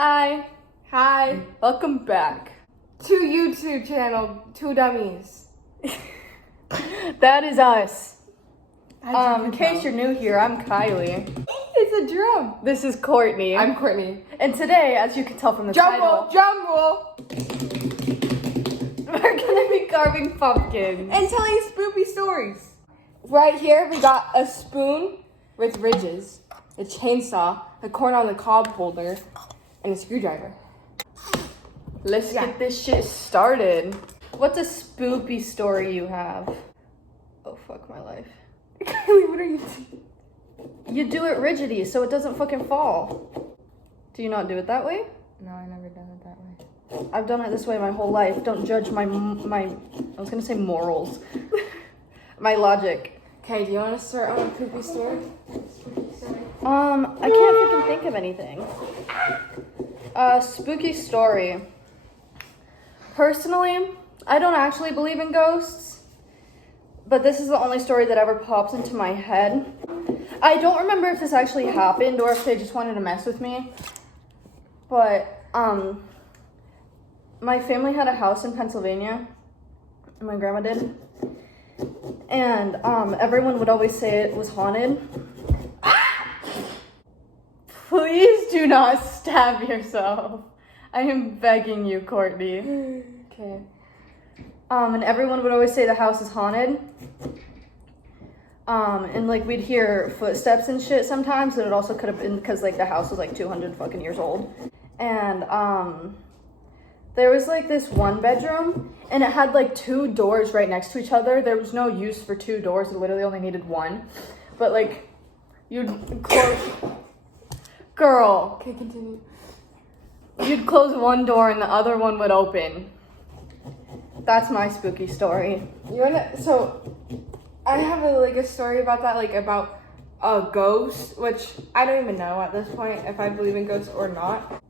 Hi, Hi welcome back. to YouTube channel, Two Dummies. That is us. In case you're new here, I'm Kylie. It's a drum. This is Courtney. I'm Courtney. And today, as you can tell from the title, Drum roll, we're gonna be carving pumpkins. and telling spoopy stories. Right here, we got a spoon with ridges, a chainsaw, a corn on the cob holder, and a screwdriver. Let's get this shit started. What's a spoopy story you have? Oh, fuck my life. Kylie, what are you doing? You do it rigidly so it doesn't fucking fall. Do you not do it that way? No, I never done it that way. I've done it this way my whole life. Don't judge my I was gonna say morals. My logic. Okay, do you want to start on a poopy story? I can't freaking think of anything. Spooky story. Personally, I don't actually believe in ghosts, but this is the only story that ever pops into my head. I don't remember if this actually happened or if they just wanted to mess with me, but, my family had a house in Pennsylvania, my grandma did, and, everyone would always say it was haunted. Please do not stab yourself. I am begging you, Courtney. Okay. And everyone would always say the house is haunted. And like we'd hear footsteps and shit sometimes, and it also could have been because like the house was like 200 fucking years old. And there was like this one bedroom, and it had like two doors right next to each other. There was no use for two doors; it literally only needed one. But like, you'd close. Girl, Okay, continue. you'd close one door and the other one would open. That's my spooky story. You wanna? So, I have a story about that, like about a ghost, which I don't even know at this point if I believe in ghosts or not.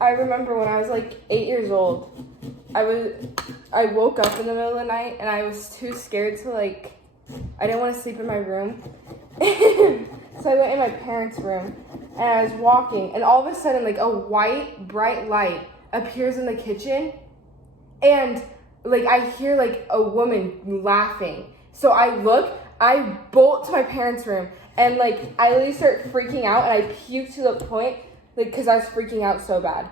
I remember when I was like 8 years old, I woke up in the middle of the night and I was too scared to I didn't want to sleep in my room, so I went in my parents' room and I was walking, and all of a sudden a white bright light appears in the kitchen, and I hear a woman laughing. So I look, I bolt to my parents' room, and I literally start freaking out, and I puke to the point, because I was freaking out so bad.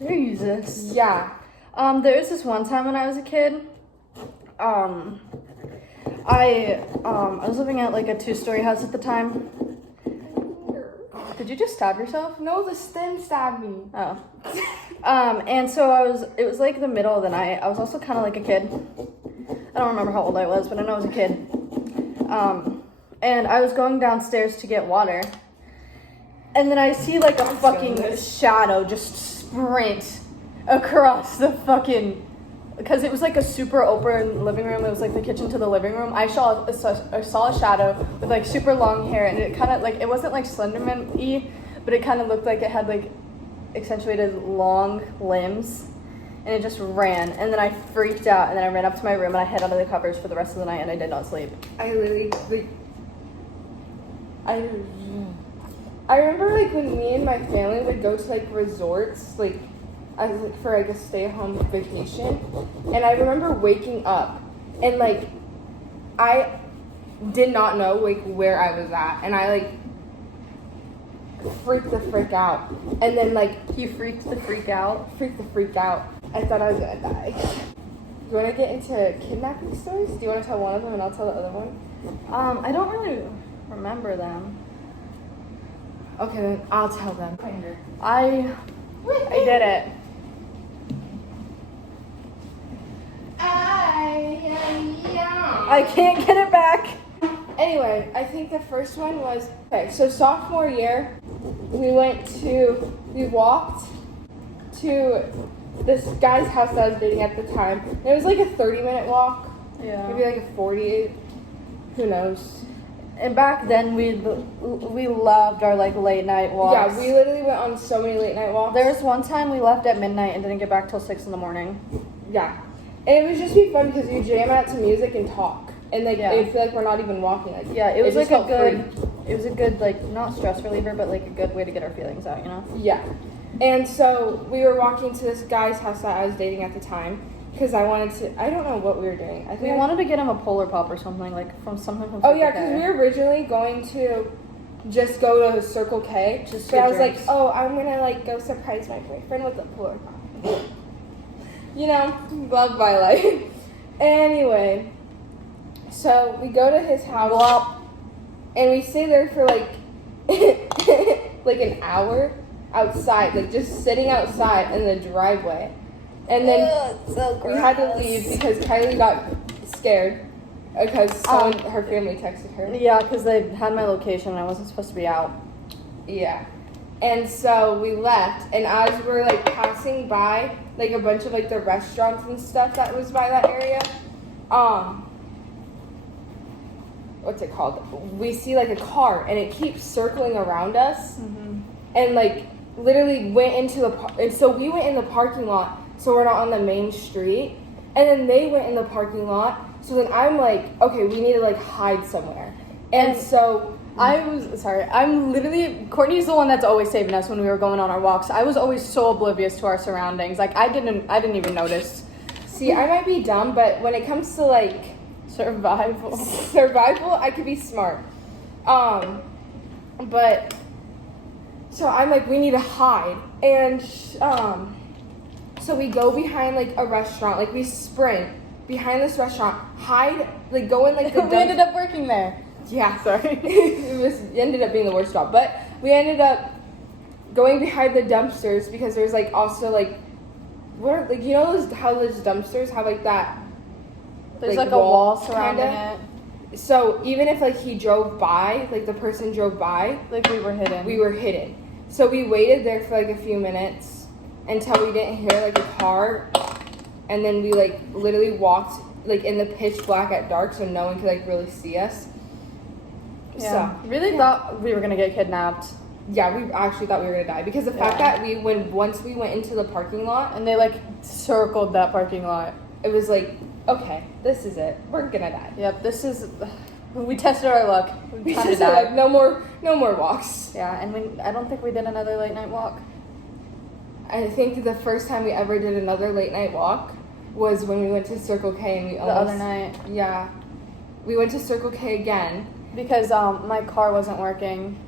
Jesus. Yeah. There was this one time when I was a kid. I was living at a two-story house at the time. Did you just stab yourself? No, the stem stabbed me. Oh. And so it was the middle of the night. I was also kind of like a kid. I don't remember how old I was, but I know I was a kid. And I was going downstairs to get water. And then I see a fucking shadow just sprint across the fucking, because it was a super open living room. It was the kitchen to the living room. I saw a shadow with super long hair, and it kind of it wasn't Slenderman-y, but it kind of looked like it had accentuated long limbs, and it just ran. And then I freaked out, and then I ran up to my room and I hid under the covers for the rest of the night, and I did not sleep. I literally I remember when me and my family would go to resorts as for a stay-at-home vacation, and I remember waking up and I did not know where I was at, and I freaked the frick out, and then You freaked the freak out? freak out. I thought I was gonna die. You want to get into kidnapping stories? Do you want to tell one of them and I'll tell the other one? I don't really remember them. Okay, then I'll tell them. I did it. I can't get it back. Anyway, I think the first one was, okay, so sophomore year, we walked to this guy's house that I was dating at the time. It was a 30-minute walk, Yeah. maybe a 40, who knows. And back then we loved our late night walks. Yeah, we literally went on so many late night walks. There was one time we left at midnight and didn't get back till 6 in the morning. Yeah. And it would just be fun because you jam out to music and talk. and like Yeah. I feel like we're not even walking. Like Yeah, it was just like a felt good, free. it was a good, like, not stress reliever, but like a good way to get our feelings out, you know? Yeah. And so we were walking to this guy's house that I was dating at the time because I wanted to. I don't know what we were doing. I think We wanted to get him a Polar Pop or something, like from something from Oh Circle yeah, K. because we were originally going to just go to Circle K. Just but get I was drinks. like, oh, I'm gonna like go surprise my boyfriend with a Polar Pop. You know, love my life. Anyway, so we go to his house and we stay there for like like an hour outside, like just sitting outside in the driveway. And then we had to leave because Kylie got scared because her family texted her. Yeah, because they had my location and I wasn't supposed to be out. Yeah. And so we left, and as we're like passing by like a bunch of like the restaurants and stuff that was by that area, what's it called? We see like a car and it keeps circling around us, and like literally went into the and so we went in the parking lot, so we're not on the main street, and then they went in the parking lot. So then I'm like, okay, we need to like hide somewhere, and so. I'm literally, Courtney's the one that's always saving us when we were going on our walks. I was always so oblivious to our surroundings. Like, I didn't even notice. See, I might be dumb, but when it comes to like Survival, I could be smart. But so I'm like, we need to hide, and so we go behind like a restaurant, like we sprint behind this restaurant, hide, like go in like the. We ended up working there. Yeah, Sorry. it ended up being the worst job, but we ended up going behind the dumpsters because there's like also like what, like, you know how those dumpsters have like that. There's like a wall surrounding kinda? it. So even if like he drove by, like the person drove by, Like we were hidden. we were hidden. So we waited there for like a few minutes until we didn't hear like a car, and then we like literally walked like in the pitch black at dark, so no one could like really see us. Yeah. So Really thought we were gonna get kidnapped. yeah, we actually thought we were gonna die because the fact that once we went into the parking lot, And they like circled that parking lot. it was like, okay, this is it. We're gonna die. Yep, this is, we tested our luck. We Because kinda they're died. like, no more walks. Yeah, and I don't think we did another late night walk. I think the first time we ever did another late night walk was when we went to Circle K and we The other night. Yeah, we went to Circle K again. Because my car wasn't working,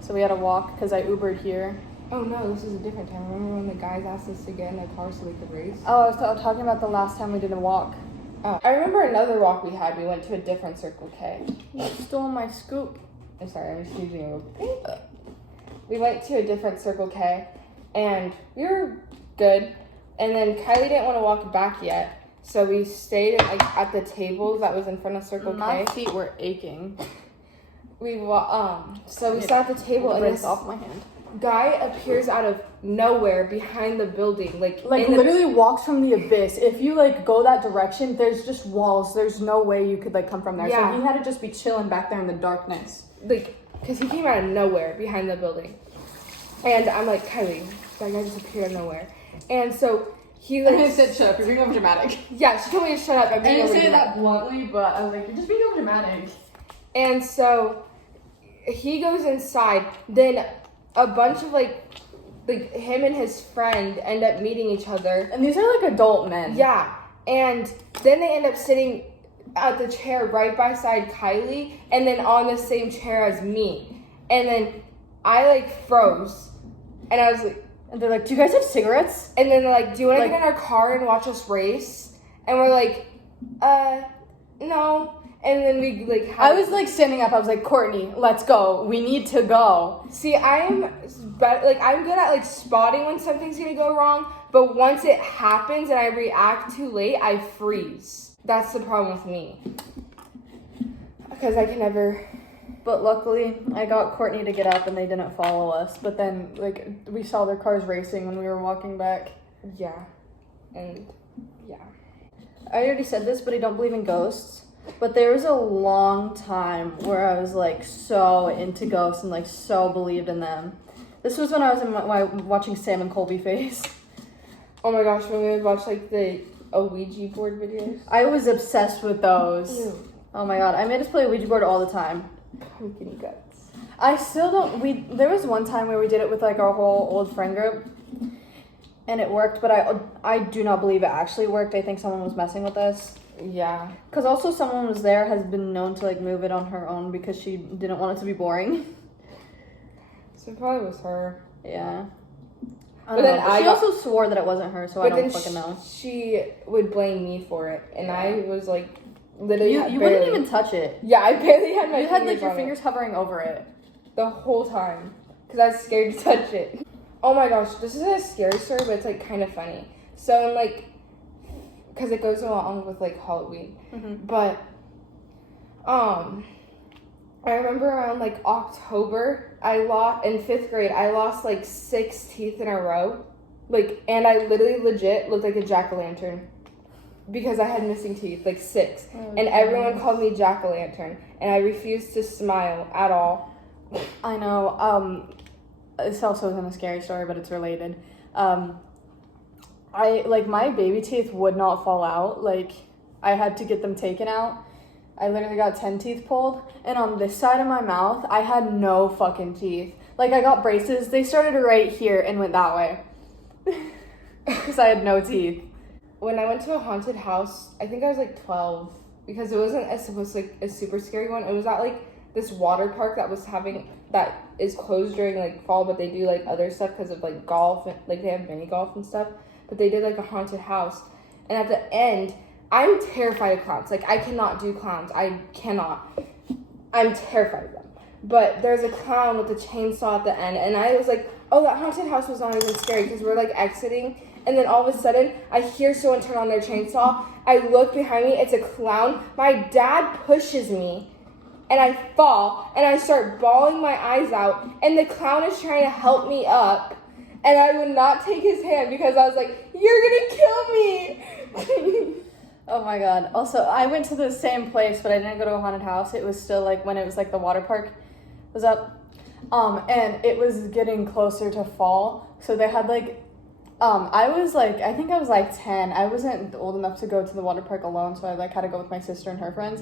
so we had to walk because I Ubered here. Oh no, this was a different time. Remember when the guys asked us to get in their car so we could race? Oh, I was talking about the last time we did a walk. Oh, I remember another walk we had. We went to a different Circle K. You stole my scoop. I'm sorry, I'm just using a little. We went to a different Circle K, and we were good. And then Kylie didn't want to walk back yet, so we stayed at the table that was in front of Circle My K. feet were aching. So we sat at the table, and Ripped this off my hand. guy appears out of nowhere behind the building, like Literally walks from the abyss. If you like go that direction, there's just walls. There's no way you could like come from there. Yeah. So he had to just be chilling back there in the darkness. because he came out of nowhere behind the building, and I'm like, Kylie, that guy just appeared out of nowhere, and so he like I said, "Shut up! You're being over dramatic." yeah, she told me to shut up. I'm I being didn't over say dramatic. that bluntly, but I was like, "You're just being over dramatic." And so he goes inside. Then a bunch of like him and his friend end up meeting each other. And these are like adult men. Yeah, and then they end up sitting at the chair right beside Kylie, and then on the same chair as me. And then I like froze, and I was like, And they're like, "Do you guys have cigarettes?" and then they're like, "Do you want to Like- get in our car and watch us race?" And we're like, no. And then we like. I was like standing up. I was like, "Courtney, let's go. We need to go." See, I'm good at like spotting when something's gonna go wrong, but once it happens and I react too late, I freeze. That's the problem with me. Because I can never. But luckily, I got Courtney to get up and they didn't follow us. But then, like, we saw their cars racing when we were walking back. Yeah. And yeah. I already said this, but I don't believe in ghosts. But there was a long time where I was, like, so into ghosts and, like, so believed in them. This was when I was in watching Sam and Colby Face. Oh my gosh, when we would watch like the Ouija board videos. I was obsessed with those. Ew. Oh my god, I made us play Ouija board all the time. Pumpkin guts. I still don't. There was one time where we did it with like our whole old friend group, and it worked. But I do not believe it actually worked. I think someone was messing with us. Yeah. Because also someone was there has been known to like move it on her own because she didn't want it to be boring. So it probably was her. Yeah. But then she also swore that it wasn't her, so I don't fucking know. She would blame me for it, and I was like, literally. You wouldn't even touch it. Yeah, I barely had my. You had like your fingers hovering over it the whole time because I was scared to touch it. Oh my gosh, this is a scary story, but it's like kind of funny. So in like, because it goes along with like Halloween, but I remember around like October, in 5th grade, I lost like 6 teeth in a row. Like, and I literally legit looked like a jack-o'-lantern because I had missing teeth, like 6. And everyone called me jack-o'-lantern, and I refused to smile at all. I know. This also isn't a scary story, but it's related. My baby teeth would not fall out. Like, I had to get them taken out. I literally got 10 teeth pulled, and on this side of my mouth, I had no fucking teeth. Like, I got braces. They started right here and went that way. Because I had no teeth. When I went to a haunted house, I think I was like 12, because it wasn't supposed to like a super scary one. It was at like this water park that is closed during like fall, but they do like other stuff because of like golf, and like they have mini golf and stuff. But they did like a haunted house, and at the end, I'm terrified of clowns. Like, I cannot do clowns. I cannot. I'm terrified of them. But there's a clown with a chainsaw at the end, and I was like, oh, that haunted house was not even scary because we're like exiting, and then all of a sudden, I hear someone turn on their chainsaw. I look behind me, it's a clown. My dad pushes me, and I fall, and I start bawling my eyes out, and the clown is trying to help me up, and I would not take his hand because I was like, you're gonna kill me. Oh my god. Also, I went to the same place, but I didn't go to a haunted house. It was still like when it was like the water park was up. And it was getting closer to fall. So they had like, I think I was like 10. I wasn't old enough to go to the water park alone, so I like had to go with my sister and her friends.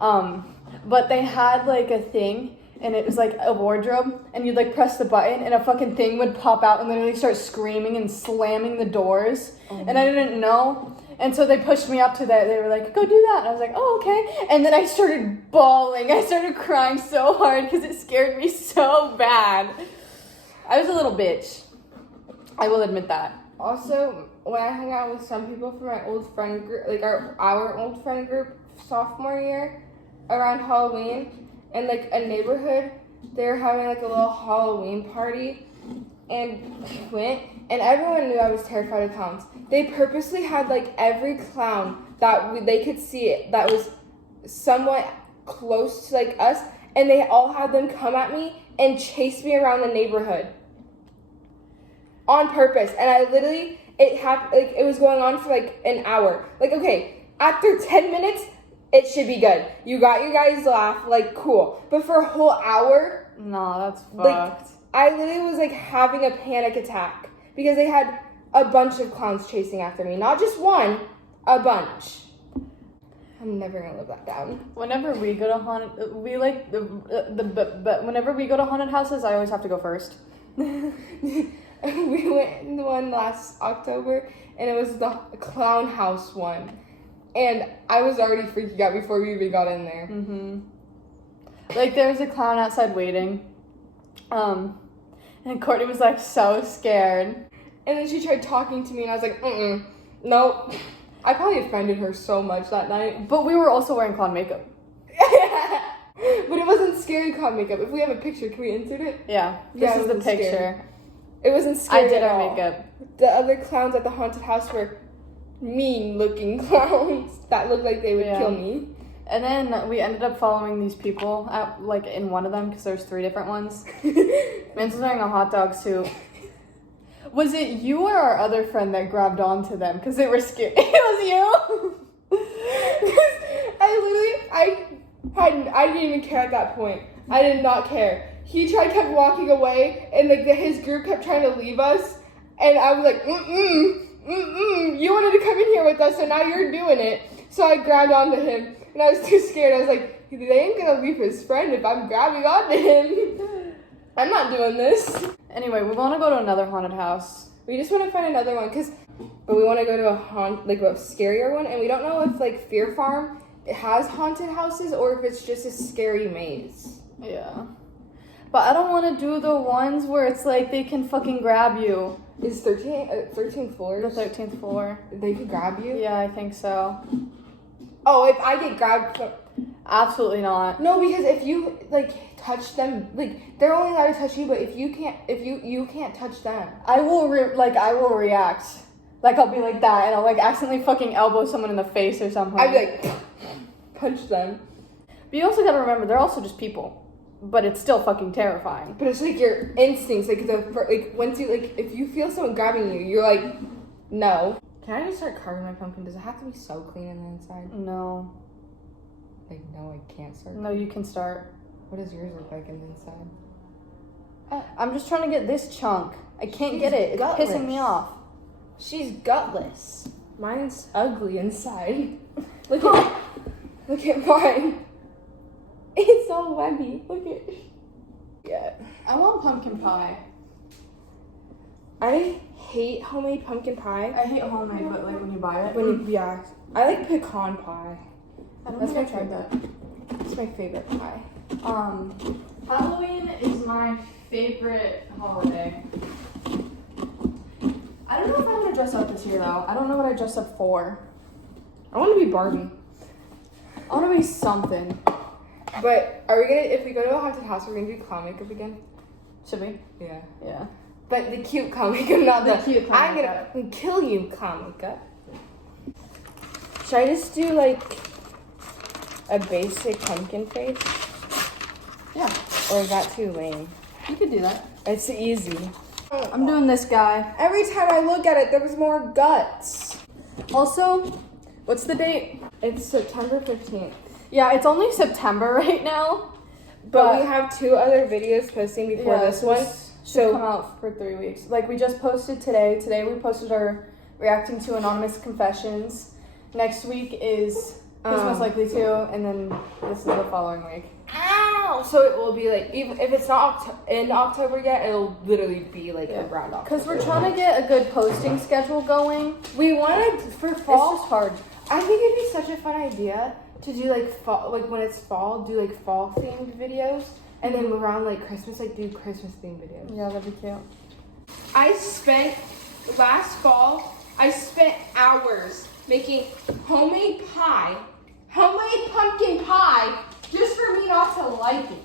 But they had like a thing, and it was like a wardrobe, and you'd like press the button, and a fucking thing would pop out and literally start screaming and slamming the doors. And I didn't know. And so they pushed me up to that. They were like, go do that. And I was like, oh, okay. And then I started bawling. I started crying so hard because it scared me so bad. I was a little bitch. I will admit that. Also, when I hung out with some people from my old friend group, like our old friend group sophomore year, around Halloween, in like a neighborhood, they were having like a little Halloween party. And we went, and everyone knew I was terrified of clowns. They purposely had like every clown that they could see it that was somewhat close to like us, and they all had them come at me and chase me around the neighborhood on purpose. And I literally, it was going on for like an hour. Like, okay, after 10 minutes, it should be good. You got your guys' laugh, like, cool. But for a whole hour, no, that's fucked. Like, I literally was like having a panic attack because they had a bunch of clowns chasing after me. Not just one, a bunch. I'm never gonna live that down. Whenever we go to haunted, but whenever we go to haunted houses, I always have to go first. We went in the one last October, and it was the clown house one. And I was already freaking out before we even got in there. Like, there was a clown outside waiting. And Courtney was like so scared. And then she tried talking to me, and I was like, nope. I probably offended her so much that night. But we were also wearing clown makeup. But it wasn't scary clown makeup. If we have a picture, can we insert it? Yeah, this is the picture. Scary. It wasn't scary. I did at our all. makeup. The other clowns at the haunted house were mean-looking clowns that looked like they would kill me. And then we ended up following these people out, like, in one of them, because there's 3 different ones. Man's was wearing a hot dog suit. Was it you or our other friend that grabbed onto them? Because they were scared. It was you? I didn't even care at that point. I did not care. He kept walking away, and like his group kept trying to leave us, and I was like, you wanted to come in here with us, so now you're doing it. So I grabbed onto him, and I was too scared. I was like, they ain't gonna leave his friend if I'm grabbing onto him. I'm not doing this. Anyway, we want to go to another haunted house. We just want to find another one, but we want to go to a scarier one, and we don't know if like Fear Farm has haunted houses or if it's just a scary maze. Yeah. But I don't want to do the ones where it's like they can fucking grab you. Is 13th floor? The 13th floor. They can grab you? Yeah, I think so. Oh, if I get grabbed... Absolutely not. No, because if you, like, touch them, like, they're only allowed to touch you, but if you can't touch them. I will react. Like, I'll be like that, and I'll, like, accidentally fucking elbow someone in the face or something. I'd be like, punch them. But you also gotta remember, they're also just people. But it's still fucking terrifying. But it's like your instincts, once you, like, if you feel someone grabbing you, you're like, no. Can I just start carving my pumpkin? Does it have to be so clean on the inside? No. Like, no, I can't start. No, you can start. What does yours look like on the inside? I'm just trying to get this chunk. I can't She's get it. It's gutless. pissing me off. She's gutless. Mine's ugly inside. Look at mine. It's all webby. Look at yeah. I want pumpkin pie. I hate homemade pumpkin pie. I hate homemade, but like when you buy it. Yeah. I like pecan pie. That's my favorite. It's my favorite pie. Halloween is my favorite holiday. I don't know if I want to dress up this year though. I don't know what I dress up for. I want to be Barbie. I want to be something. But are we gonna, if we go to a haunted house, we're gonna do clown makeup again? Should we? Yeah. Yeah. But the cute clown makeup, not The cute clown I'm makeup. gonna kill you clown makeup. Should I just do like a basic pumpkin face? Yeah. Or is that too lame? You could do that. It's easy. I'm doing this guy. Every time I look at it, there's more guts. Also, what's the date? It's September 15th. Yeah, it's only September right now. But we have 2 other videos posting before this one. Should come out for 3 weeks. Like we just posted today. Today we posted our reacting to Anonymous Confessions. Next week is Christmas Likely 2, and then this is the following week. Ow! So it will be like, even if it's not in October yet, it'll literally be like around October. Because we're trying to get a good posting schedule going. We wanted for fall. It's just hard. I think it'd be such a fun idea to do like fall, like when it's fall, do like fall themed videos, and then around like Christmas, like do Christmas themed videos. Yeah, that'd be cute. Last fall, I spent hours making homemade pumpkin pie, just for me not to like it.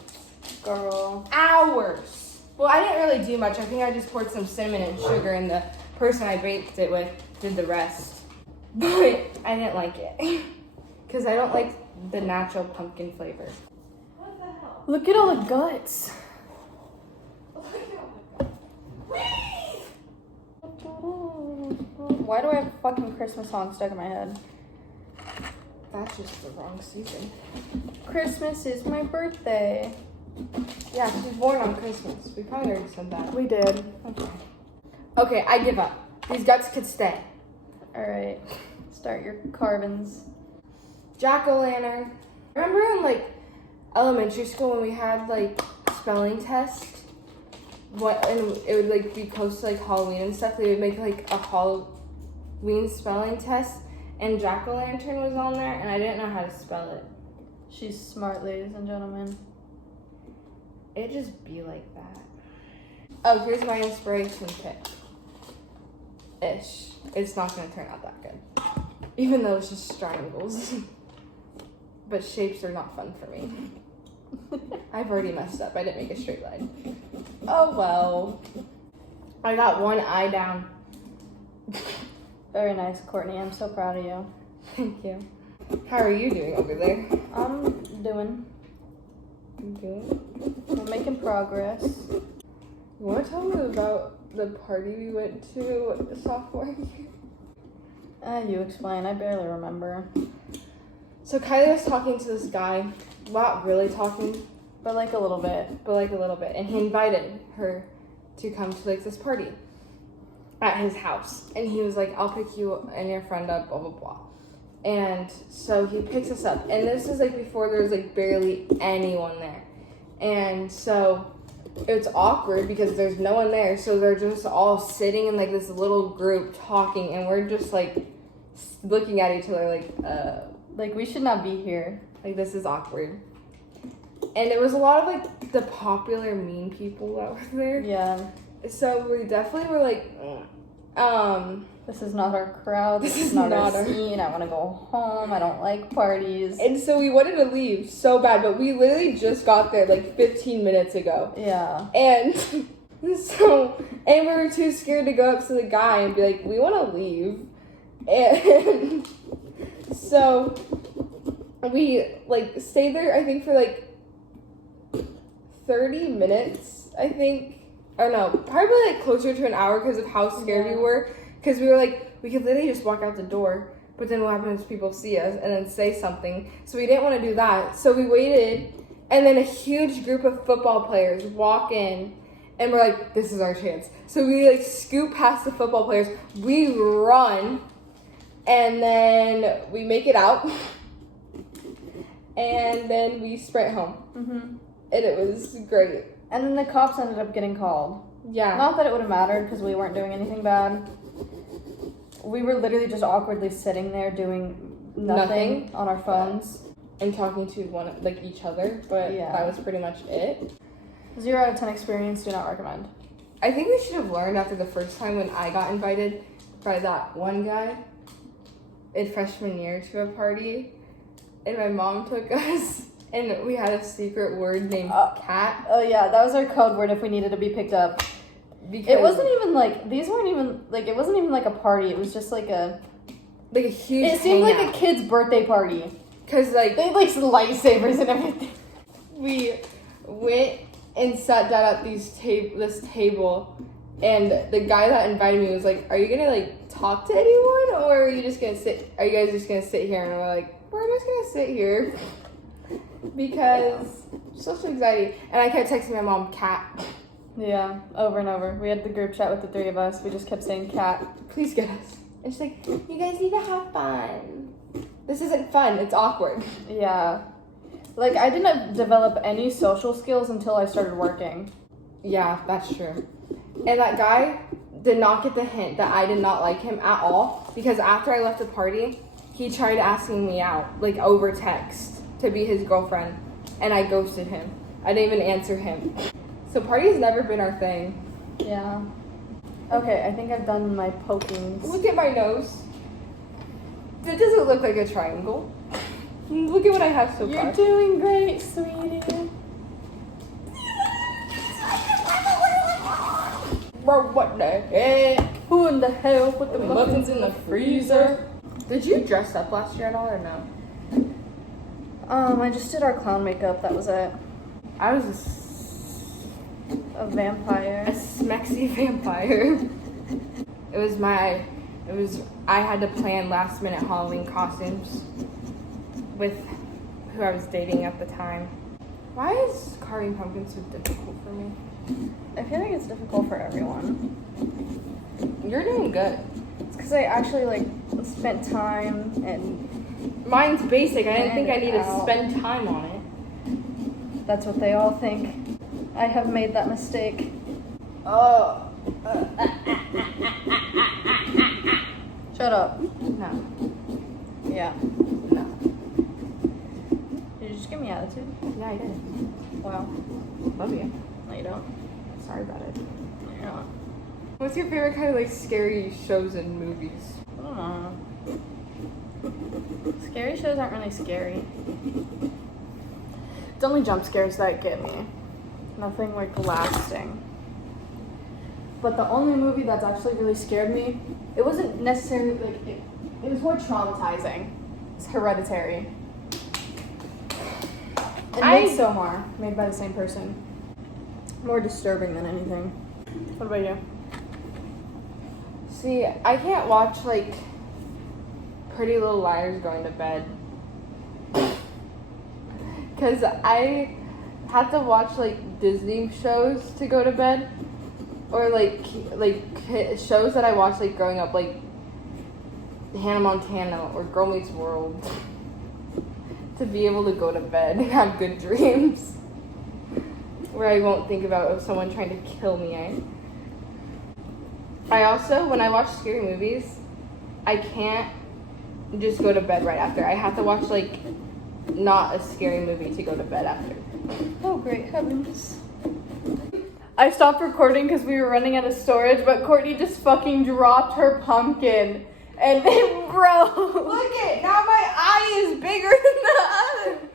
Girl. Hours. Well, I didn't really do much. I think I just poured some cinnamon and sugar, and the person I baked it with did the rest. But I didn't like it. Because I don't like the natural pumpkin flavor. What the hell? Look at all the guts. Why do I have a fucking Christmas song stuck in my head? That's just the wrong season. Christmas is my birthday. Yeah, she was born on Christmas. We probably already said that. We did. Okay, I give up. These guts could stay. Alright. Start your carvings. Jack-o'-lantern. Remember in like elementary school when we had like spelling tests? And it would like be close to like Halloween and stuff. They would make like a Halloween spelling test, and jack-o'-lantern was on there, and I didn't know how to spell it. She's smart, ladies and gentlemen. It'd just be like that. Oh, here's my inspiration kit. Ish. It's not gonna turn out that good. Even though it's just triangles. But shapes are not fun for me. I've already messed up. I didn't make a straight line. Oh well. I got one eye down. Very nice, Courtney. I'm so proud of you. Thank you. How are you doing over there? I'm doing. We're making progress. You want to tell me about the party we went to sophomore year? You explain. I barely remember. So Kylie was talking to this guy. Not really talking, But like a little bit. but like a little bit. And he invited her to come to like this party at his house. And he was like, I'll pick you and your friend up, blah, blah, blah. And so he picks us up. And this is like before there was like barely anyone there. And so it's awkward because there's no one there. So they're just all sitting in like this little group talking. And we're just like looking at each other like we should not be here. like this is awkward. And it was a lot of like the popular mean people that were there. Yeah. So we definitely were like, This is not our crowd. This is not our scene. I want to go home. I don't like parties. and so we wanted to leave so bad, but we literally just got there like 15 minutes ago. Yeah. And and we were too scared to go up to the guy and be like, we want to leave. And so we like stayed there, I think, for like 30 minutes, I think. Or no, probably like closer to an hour because of how scared we were. Because we were like, we could literally just walk out the door. But then what happens if people see us and then say something? So we didn't want to do that. So we waited. And then a huge group of football players walk in. And we're like, this is our chance. So we like scoop past the football players. We run. And then we make it out. And then we sprint home. Mm-hmm. And it was great. And then the cops ended up getting called. Yeah. Not that it would have mattered because we weren't doing anything bad. We were literally just awkwardly sitting there doing nothing on our phones. And talking to each other, but Yeah. that was pretty much it. 0 out of 10 experience, do not recommend. I think we should have learned after the first time when I got invited by that one guy in freshman year to a party, and my mom took us, and we had a secret word named cat. Oh yeah, that was our code word if we needed to be picked up. Because It wasn't even like, these weren't even, like, it wasn't even like a party. It was just like a huge It seemed like hangout. a kid's birthday party. Because They had like lightsabers and everything. we went and sat down at this table, and the guy that invited me was like, are you gonna like talk to anyone, or are you guys just gonna sit here? And we're like, we're just gonna sit here because social anxiety. And I kept texting my mom, cat, Yeah, over and over. We had the group chat with the three of us. We just kept saying cat. please get us. And she's like, you guys need to have fun. This isn't fun, it's awkward. Yeah. Like, I didn't develop any social skills until I started working. Yeah, that's true. And that guy did not get the hint that I did not like him at all, because after I left the party, he tried asking me out, like over text, to be his girlfriend, and I ghosted him. I didn't even answer him. So party's never been our thing. Yeah. Okay, I think I've done my pokings. Look at my nose. It doesn't look like a triangle. Look at what I have so far. You're doing great, sweetie. Bro, what the heck? Who in the hell put the muffins in the freezer? Did you dress up last year at all or no? I just did our clown makeup. That was it. I was A a vampire. smexy vampire. I had to plan last minute Halloween costumes with who I was dating at the time. Why is carving pumpkins so difficult for me? I feel like it's difficult for everyone. You're doing good. It's because I actually like spent time and Mine's basic. I didn't Planned think I needed to out. spend time on it. that's what they all think. I have made that mistake. Oh. Shut up. No. Yeah. No. Did you just give me attitude? Yeah, I did. Wow. Love you. No, you don't. Sorry about it. You're not. What's your favorite kind of like scary shows and movies? I don't know. Scary shows aren't really scary. It's only jump scares that get me. Nothing like lasting. But the only movie that's actually really scared me, it wasn't necessarily like it was more traumatizing. It's Hereditary. And Midsommar, made by the same person. More disturbing than anything. What about you? See, I can't watch like Pretty Little Liars going to bed. Cause I have to watch like Disney shows to go to bed, or like shows that I watched like growing up, like Hannah Montana or Girl Meets World to be able to go to bed and have good dreams where I won't think about someone trying to kill me. I also, when I watch scary movies, I can't just go to bed right after. I have to watch like not a scary movie to go to bed after. Oh, great heavens. I stopped recording because we were running out of storage, but Courtney just fucking dropped her pumpkin and it broke. Look it, now my eye is bigger than the other.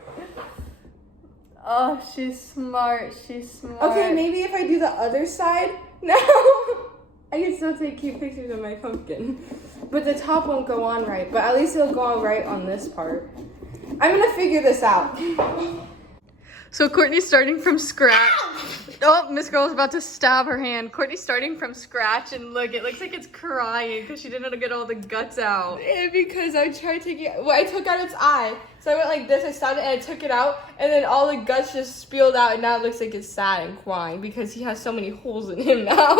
Oh, she's smart. She's smart. Okay, maybe if I do the other side, no. I can still take cute pictures of my pumpkin. But the top won't go on right, but at least it'll go on right on this part. I'm gonna figure this out. So Courtney's starting from scratch. Oh, Miss Girl's about to stab her hand. Courtney's starting from scratch, and look, it looks like it's crying because she didn't get all the guts out. Because I tried taking, well, I took out its eye. So I went like this, I stabbed it and I took it out, and then all the guts just spilled out, and now it looks like it's sad and crying because he has so many holes in him now.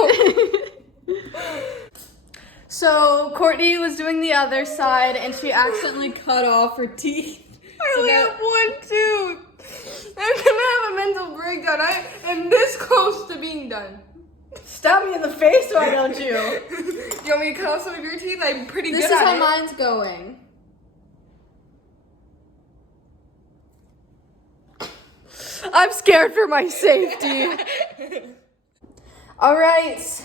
So Courtney was doing the other side, and she accidentally cut off her teeth. I only have one tooth. I'm gonna have a mental breakdown. I am this close to being done. Stab me in the face, why don't you? You want me to cut off some of your teeth? I'm pretty This good is at how it. mine's going. I'm scared for my safety. All right,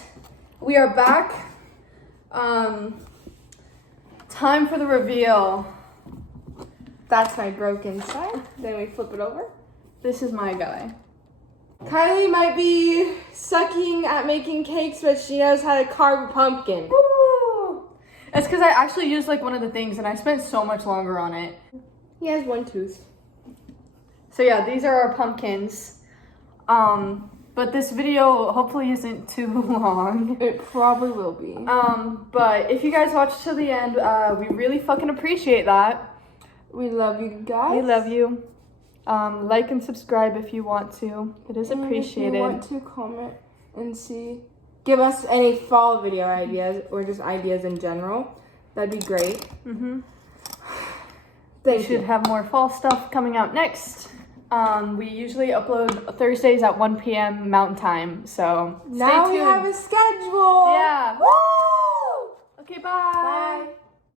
we are back. Time for the reveal. That's my broken side. Then we flip it over. This is my guy. Kylie might be sucking at making cakes, but she knows how to carve a pumpkin. Woo! It's because I actually used like one of the things, and I spent so much longer on it. He has one tooth. So yeah, these are our pumpkins. But this video hopefully isn't too long. It probably will be. But if you guys watch till the end, we really fucking appreciate that. We love you guys. We love you. Like and subscribe if you want to. It is appreciated. If you want to comment and give us any fall video ideas or just ideas in general, that'd be great. Mm-hmm. Thank We should you. have more fall stuff coming out next. We usually upload Thursdays at 1 p.m. Mountain Time, so stay Now tuned. we have a schedule. Yeah. Woo! Okay, bye. Bye.